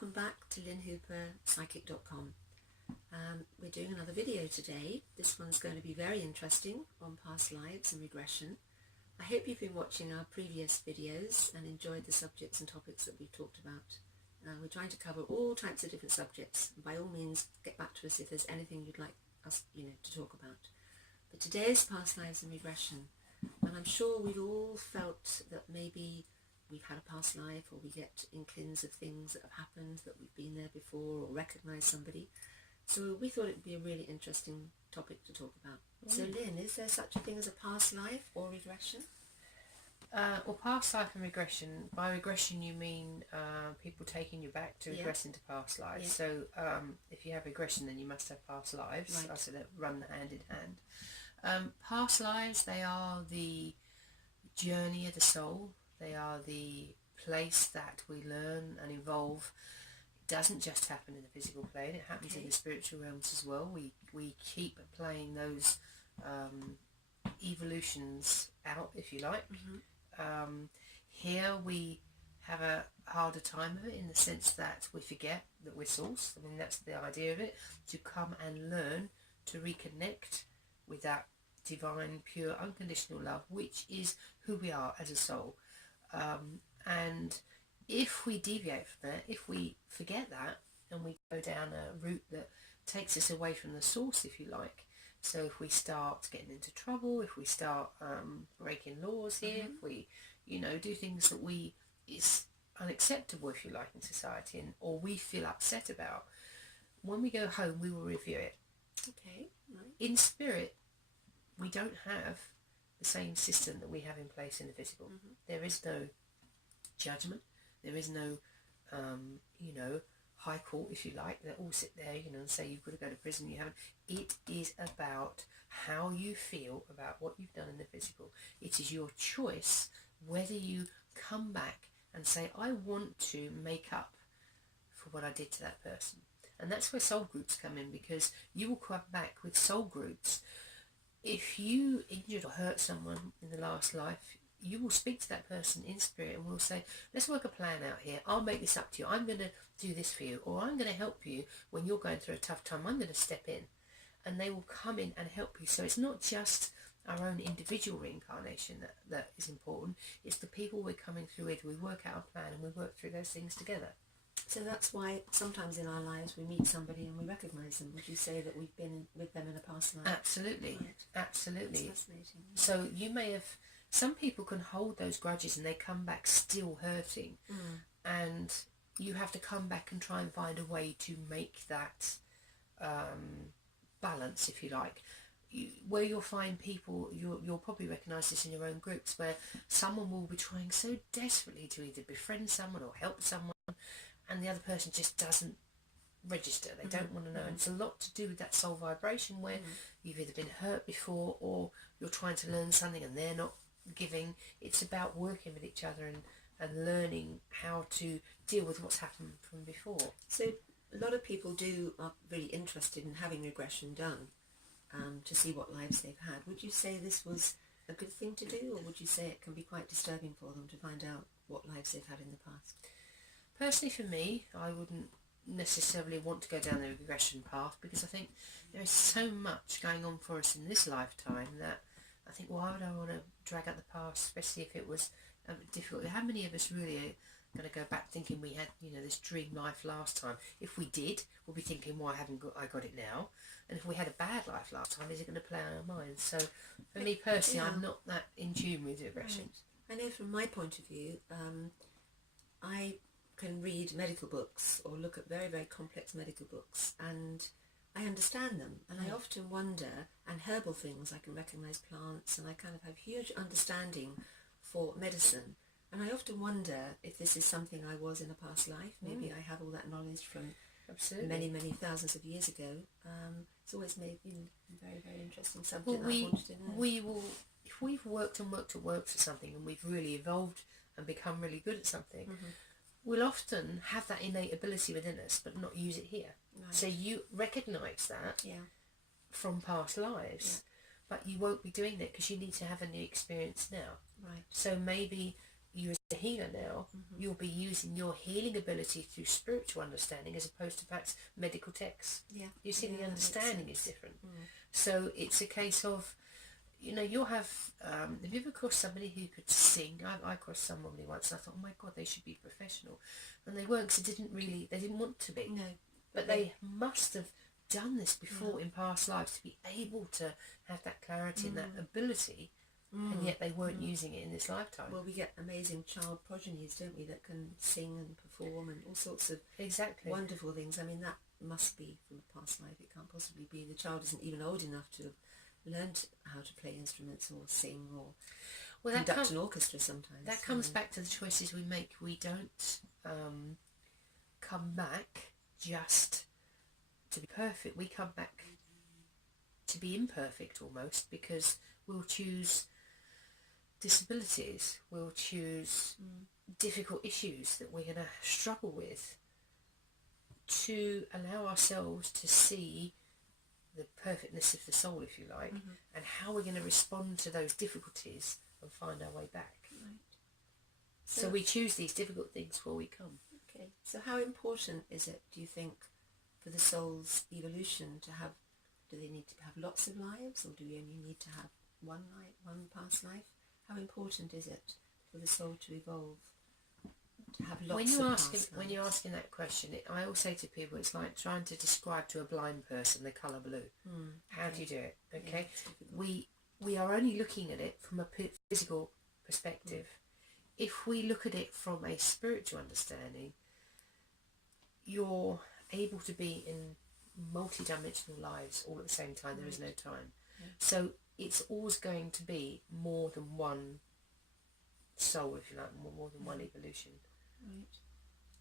welcome back to lynnhooperpsychic.com. We're doing another video today. This one's going to be very interesting on past lives and regression. I hope you've been watching our previous videos and enjoyed the subjects and topics that we've talked about. We're trying to cover all types of different subjects. By all means, get back to us if there's anything you'd like us to talk about. But today is past lives and regression, and I'm sure we've all felt that maybe we've had a past life, or we get inklings of things that have happened, that we've been there before, or recognise somebody. So we thought it would be a really interesting topic to talk about. So Lynn, is there such a thing as a past life or regression? Well, past life and regression, by regression you mean people taking you back to regress into past lives. Yeah. So if you have regression, then you must have past lives. Right. I said that run hand in hand. Past lives, they are the journey of the soul. They are the place that we learn and evolve. It doesn't just happen in the physical plane, it happens in the spiritual realms as well. We keep playing those evolutions out, if you like. Here we have a harder time of it, in the sense that we forget that we're source. I mean, that's the idea of it, to come and learn to reconnect with that divine, pure, unconditional love, which is who we are as a soul. And if we deviate from that, if we forget that, and we go down a route that takes us away from the source, if you like, so if we start getting into trouble, if we start breaking laws here, if we, do things that is unacceptable, if you like, in society, or we feel upset about, when we go home, we will review it. Okay. Right. In spirit, we don't have the same system that we have in place in the physical. There is no judgment. There is no, high court, if you like, that all sit there, and say you've got to go to prison, you haven't. It is about how you feel about what you've done in the physical. It is your choice whether you come back and say, I want to make up for what I did to that person. And that's where soul groups come in, because you will come back with soul groups. If you injured or hurt someone in the last life, you will speak to that person in spirit and will say, let's work a plan out here. I'll make this up to you. I'm going to do this for you, or I'm going to help you when you're going through a tough time. I'm going to step in. And they will come in and help you. So it's not just our own individual reincarnation that is important. It's the people we're coming through with. We work out a plan and we work through those things together. So that's why sometimes in our lives we meet somebody and we recognise them. Would you say that we've been with them in a past life? Absolutely. Right. Absolutely. That's fascinating. So you may have, some people can hold those grudges and they come back still hurting. And you have to come back and try and find a way to make that balance, if you like. Where you'll find people, you'll probably recognise this in your own groups, where someone will be trying so desperately to either befriend someone or help someone, and the other person just doesn't register. They don't want to know. And it's a lot to do with that soul vibration, where you've either been hurt before, or you're trying to learn something and they're not giving. It's about working with each other and learning how to deal with what's happened from before. So a lot of people are really interested in having regression done, to see what lives they've had. Would you say this was a good thing to do, or would you say it can be quite disturbing for them to find out what lives they've had in the past? Personally, for me, I wouldn't necessarily want to go down the regression path, because I think there is so much going on for us in this lifetime that I think, why would I want to drag out the past, especially if it was difficult? How many of us really are going to go back thinking we had, this dream life last time? If we did, we'll be thinking, why haven't I got it now? And if we had a bad life last time, is it going to play on our minds? So for me personally, I'm not that in tune with regression. Right. I know from my point of view, I can read medical books or look at very, very complex medical books, and I understand them, and I often wonder, and herbal things, I can recognise plants, and I kind of have huge understanding for medicine, and I often wonder if this is something I was in a past life. Maybe I have all that knowledge from many, many thousands of years ago. It's always made a very, very interesting subject. Well, I wanted to know. We will, if we've worked for something, and we've really evolved and become really good at something, we'll often have that innate ability within us, but not use it here. Right. So you recognise that from past lives, but you won't be doing that because you need to have a new experience now. Right. So maybe, you as a healer now, you'll be using your healing ability through spiritual understanding as opposed to perhaps medical texts. Yeah. You see, the understanding is different. Mm. So it's a case of, you'll have you ever crossed somebody who could sing? I crossed somebody once and I thought, oh my God, they should be professional. And they weren't, because they didn't want to be. No. But they must have done this before in past lives to be able to have that clarity and that ability, and yet they weren't using it in this lifetime. Well, we get amazing child progenies, don't we, that can sing and perform and all sorts of wonderful things. I mean, that must be from a past life. It can't possibly be. The child isn't even old enough to have learned how to play instruments or sing or conduct an orchestra sometimes. That comes back to the choices we make. We don't come back just to be perfect. We come back to be imperfect almost, because we'll choose disabilities, we'll choose difficult issues that we're going to struggle with to allow ourselves to see the perfectness of the soul, if you like, and how we're going to respond to those difficulties and find our way back. Right. So we choose these difficult things before we come. Okay. So how important is it, do you think, for the soul's evolution to have, do they need to have lots of lives, or do we only need to have one past life? How important is it for the soul to evolve, to have lots of past lives? When you're asking that question, I always say to people, it's like trying to describe to a blind person the colour blue. How do you do it? Okay, yeah, we are only looking at it from a physical perspective. If we look at it from a spiritual understanding, you're able to be in multidimensional lives all at the same time. There is no time. So it's always going to be more than one soul, if you like, more than one evolution. Right.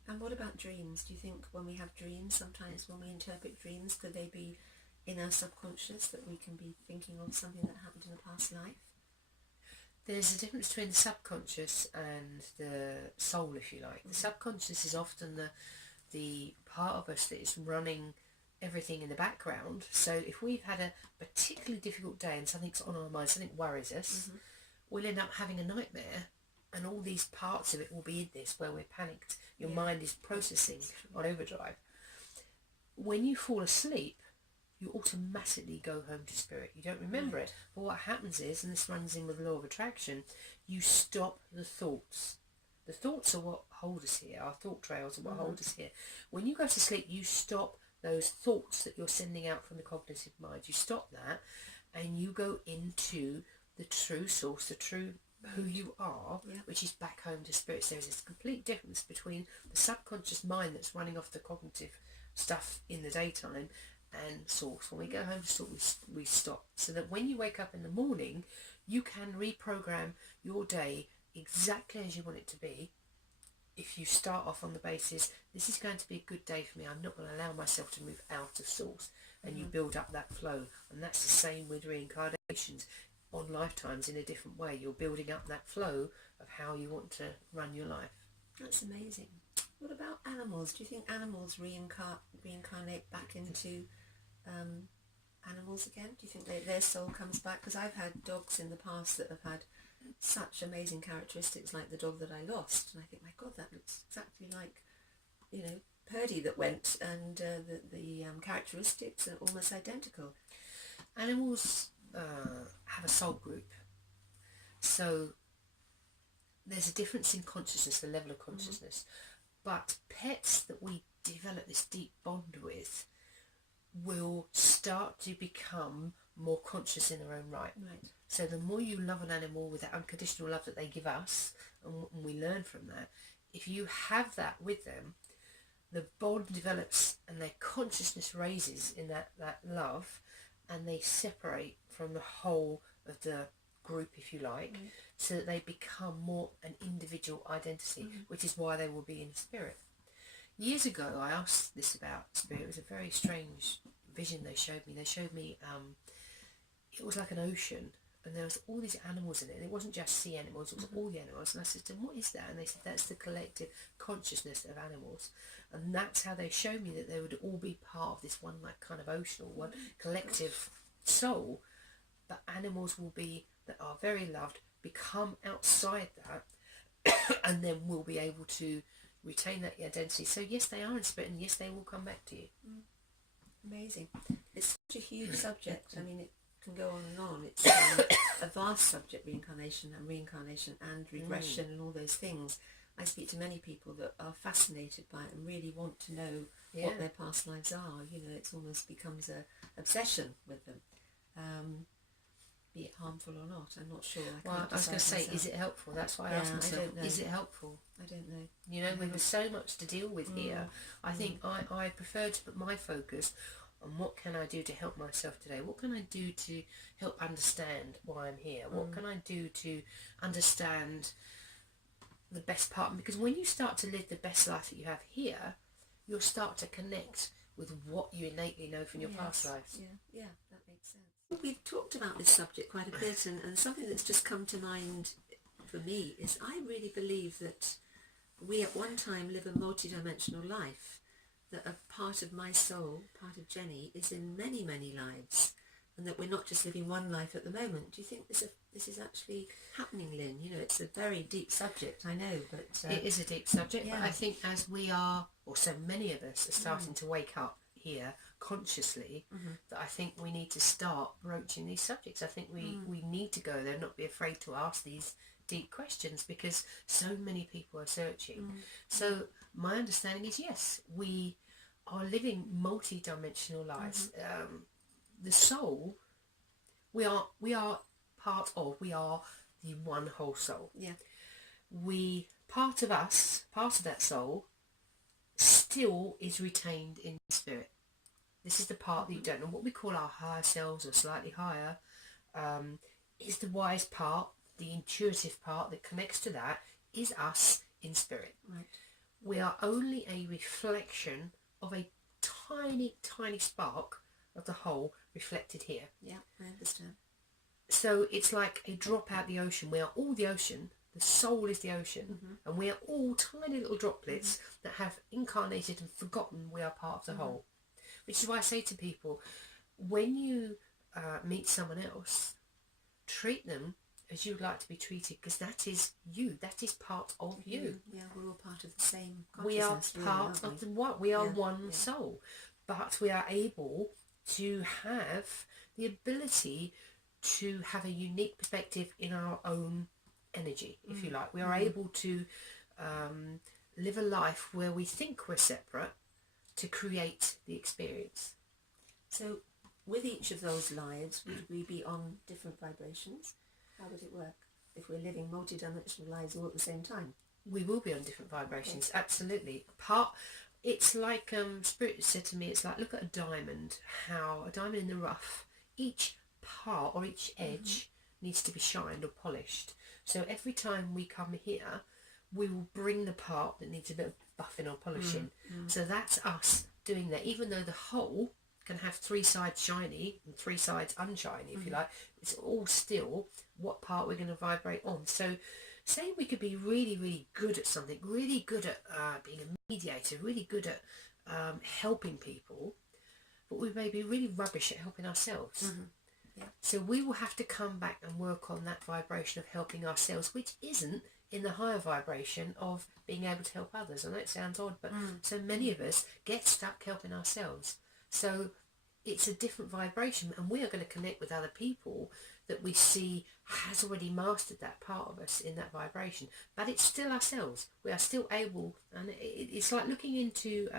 And what about dreams? Do you think when we have dreams, sometimes when we interpret dreams, could they be in our subconscious, that we can be thinking of something that happened in a past life? There's a difference between the subconscious and the soul, if you like. The subconscious is often the part of us that is running everything in the background. So if we've had a particularly difficult day and something's on our mind, something worries us, we'll end up having a nightmare, and all these parts of it will be in this, where we're panicked. Your mind is processing on overdrive. When you fall asleep, you automatically go home to spirit. You don't remember it. But what happens is, and this runs in with the law of attraction, you stop the thoughts. The thoughts are what hold us here. Our thought trails are what hold us here. When you go to sleep, you stop those thoughts that you're sending out from the cognitive mind. You stop that, and you go into the true source, the true who you are, which is back home to spirit. So there's this complete difference between the subconscious mind that's running off the cognitive stuff in the daytime and source. When we go home to source, we stop, so that when you wake up in the morning, you can reprogram your day exactly as you want it to be. If you start off on the basis, this is going to be a good day for me, I'm not going to allow myself to move out of source, and you build up that flow. And that's the same with reincarnations on lifetimes in a different way. You're building up that flow of how you want to run your life. That's amazing. What about animals? Do you think animals reincarnate back into animals again? Do you think their soul comes back? Because I've had dogs in the past that have had such amazing characteristics, like the dog that I lost, and I think, my God, that looks exactly like, Purdy that went, and the characteristics are almost identical. Animals have a soul group, so there's a difference in consciousness, the level of consciousness. But pets that we develop this deep bond with will start to become more conscious in their own right. So the more you love an animal with that unconditional love that they give us, and we learn from that, if you have that with them, the bond develops and their consciousness raises in that love, and they separate from the whole of the group, if you like, so that they become more an individual identity, which is why they will be in spirit. Years ago, I asked this about spirit. It was a very strange vision they showed me. They showed me it was like an ocean, and there was all these animals in it. And it wasn't just sea animals, it was all the animals. And I said to them, what is that? And they said, that's the collective consciousness of animals. And that's how they showed me that they would all be part of this one, like, kind of ocean, or one collective soul. But animals will be, that are very loved, become outside that and then we'll be able to retain that identity. So yes, they are in spirit, and yes, they will come back to you. Amazing. It's such a huge subject. I mean, it can go on and on. It's a vast subject, reincarnation and regression and all those things. I speak to many people that are fascinated by it and really want to know what their past lives are. You know, it almost becomes a obsession with them. Be it harmful or not, I'm not sure. I was going to say, is it helpful? That's why I asked myself, is it helpful? I don't know. You know, we have so much to deal with here. I think I prefer to put my focus on what can I do to help myself today? What can I do to help understand why I'm here? What can I do to understand the best part? Because when you start to live the best life that you have here, you'll start to connect with what you innately know from your past lives. Yeah, that makes sense. We've talked about this subject quite a bit, and something that's just come to mind for me is I really believe that we at one time live a multidimensional life, that a part of my soul, part of Jenny, is in many, many lives, and that we're not just living one life at the moment. Do you think this is actually happening, Lynn? You know, it's a very deep subject, I know, but... it is a deep subject, but I think as we are, or so many of us are starting to wake up here consciously, that I think we need to start broaching these subjects. I think we need to go there, not be afraid to ask these deep questions, because so many people are searching. So my understanding is, yes, we are living multi-dimensional lives. The soul, we are part of, we are the one whole soul. Part of us, part of that soul, still is retained in spirit. This is the part that you don't know. What we call our higher selves, or slightly higher, is the wise part, the intuitive part that connects to that, is us in spirit. Right. We are only a reflection of a tiny, tiny spark of the whole reflected here. Yeah, I understand. So it's like a drop out the ocean. We are all the ocean. The soul is the ocean, and we are all tiny little droplets that have incarnated and forgotten we are part of the whole. Which is why I say to people, when you meet someone else, treat them as you would like to be treated, because that is you. That is part of you. Yeah, we're all part of the same We are consciousness. part of the what? We are one soul. But we are able to have the ability to have a unique perspective in our own energy, if you like. We are able to live a life where we think we're separate to create the experience. So with each of those lives, would we be on different vibrations? How would it work if we're living multi-dimensional lives all at the same time? We will be on different vibrations, absolutely. It's like Spirit said to me, it's like, look at a diamond, how a diamond in the rough, each part or each edge needs to be shined or polished. So every time we come here, we will bring the part that needs a bit of buffing or polishing. So that's us doing that. Even though the whole can have three sides shiny and three sides unshiny, if you like, it's all still what part we're going to vibrate on. So say we could be really, really good at something, really good at being a mediator, really good at helping people, but we may be really rubbish at helping ourselves. So we will have to come back and work on that vibration of helping ourselves, which isn't in the higher vibration of being able to help others. I know it sounds odd, but so many of us get stuck helping ourselves. So it's a different vibration, and we are going to connect with other people that we see has already mastered that part of us in that vibration. But it's still ourselves. We are still able, and it's like looking into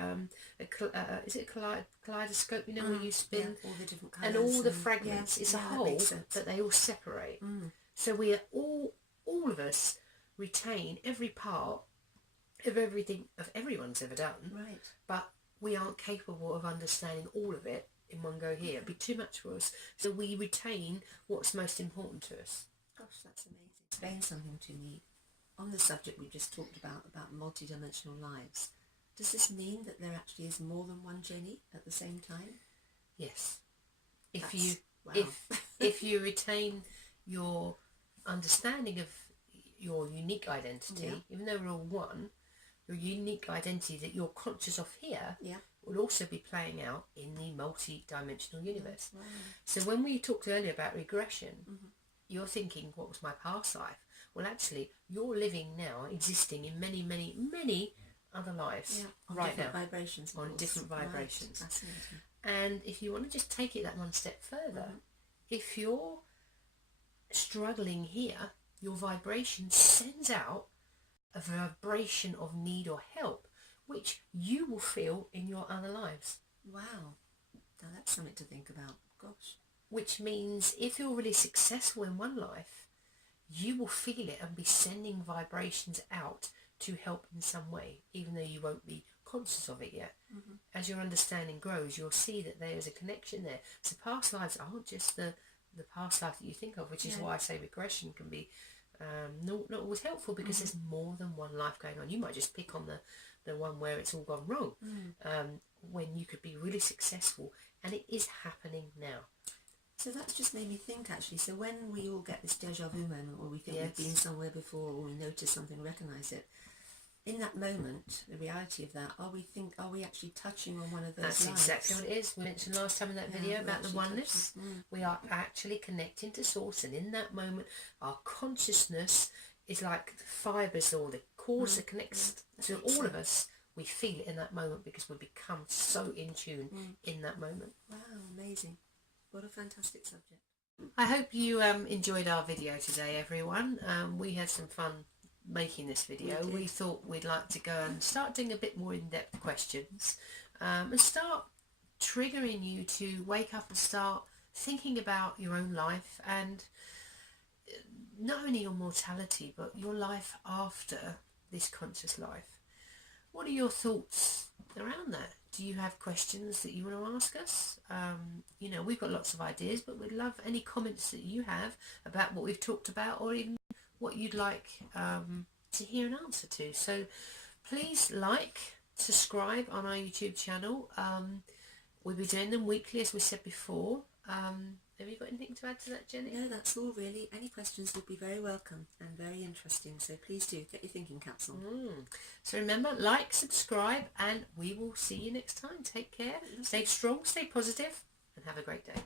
is it a kaleidoscope, you know, when you spin all the different colours and all the fragments. It's a whole, but they all separate. So we are all of us retain every part of everything of everyone's ever done. Right. But we aren't capable of understanding all of it in one go here. It'd be too much for us. So we retain what's most important to us. Gosh, that's amazing. Explain something to me on the subject we just talked about multidimensional lives. Does this mean that there actually is more than one Jenny at the same time? Yes. Wow. If you retain your understanding of your unique identity, even though we're all one, your unique identity that you're conscious of here will also be playing out in the multi-dimensional universe. Wow. So when we talked earlier about regression, you're thinking, what was my past life? Well, actually, you're living now, existing in many, many, many other lives right now. Vibrations, on different vibrations. Right. Fascinating. And if you want to just take it that one step further, if you're struggling here, your vibration sends out a vibration of need or help, which you will feel in your other lives. Wow. Now that's something to think about. Gosh. Which means if you're really successful in one life, you will feel it and be sending vibrations out to help in some way, even though you won't be conscious of it yet. As your understanding grows, you'll see that there's a connection there. So past lives aren't just the past life that you think of, which is why I say regression can be not always helpful, because there's more than one life going on. You might just pick on the one where it's all gone wrong, when you could be really successful, and it is happening now. So that's just made me think, actually. So when we all get this deja vu moment, or we think we've been somewhere before, or we notice something, recognise it, in that moment, the reality of that, are we actually touching on one of those That's lives? exactly what it is. We mentioned last time in that video about the oneness. We are actually connecting to source, and in that moment, our consciousness is like the fibres or the cords that connects to all of us. We feel it in that moment because we become so in tune in that moment. Wow, amazing. What a fantastic subject. I hope you enjoyed our video today, everyone. We had some fun making this video. We thought we'd like to go and start doing a bit more in-depth questions, and start triggering you to wake up and start thinking about your own life, and not only your mortality but your life after this conscious life. What are your thoughts around that? Do you have questions that you want to ask us? You know, we've got lots of ideas, but we'd love any comments that you have about what we've talked about, or even what you'd like to hear an answer to. So please subscribe on our YouTube channel. We'll be doing them weekly, as we said before. Have you got anything to add to that, Jenny? No, that's all really. Any questions would be very welcome and very interesting, so please do get your thinking caps on. So remember, subscribe, and we will see you next time. Take care, stay strong, stay positive, and have a great day.